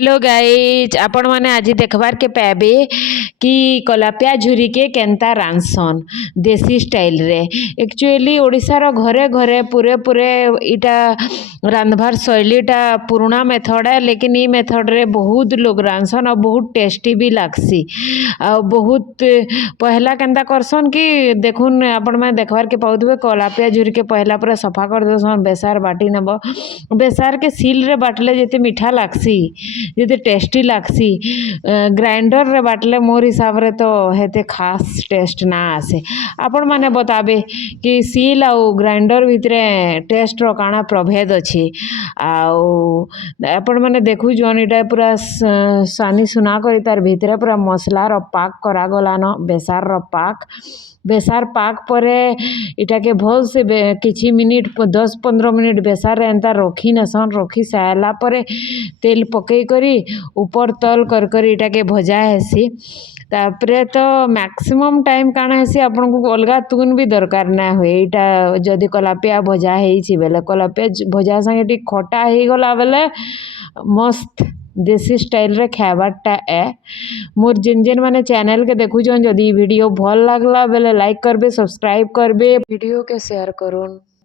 Hello guys आपण मैंने आज देखबार के पाबे कि कलापिया झुरी के केन्ता रांधसन देसी स्टाइल रे। एक्चुअली ओडिशार घरे घरे पूरे पूरे इटा रांधबार शैलीटा पुराना मेथड है, लेकिन ई मेथड रे बहुत लोग रांधसन और बहुत टेस्टी भी लागसी। आ बहुत पहला केन्ता करसन कि देखुन आपण मैंने देखबार के पाउथबे कलापिया झुरी के पहला पूरा सफा कर देसन, बेसार बाटी नब। बेसार के सील रे बाटले जेते मीठा लागसी, जेते टेस्टी लागसी, ग्राइंडर रे बाटले मोर हिसाब रे तो हेते खास टेस्ट ना आसे। आपण माने बताबे कि सील आउ ग्राइंडर भितरे टेस्ट रो काना प्रभेद अछि। आउ आपण माने देखु जोन इटा पूरा सानी सुना करी तार भितरे पूरा मसला रो पाक करा गलानो, बेसार रो पाक। बेसार पाक परे इटा के भल से किछि मिनिट 10-15 मिनिट बेसार एंता रखी नसन। रखी साला परे तेल पकई करी ऊपर तल कर करी इटा के भजा हेसी। तापरे तो मैक्सिमम टाइम काना हेसी आपन को अलगा तुन भी दरकार ना होए। इटा जदी कलापिया भजा हेछि बेले कलापिया भजा संगे टी खटा हे गला बेले मस्त देसी स्टाइल रे खाबारटा ए। मोर जिन जिन माने चैनल के देखु जन जदी वीडियो भल लागला बेले लाइक करबे, सब्सक्राइब करबे, वीडियो के शेयर करूँ।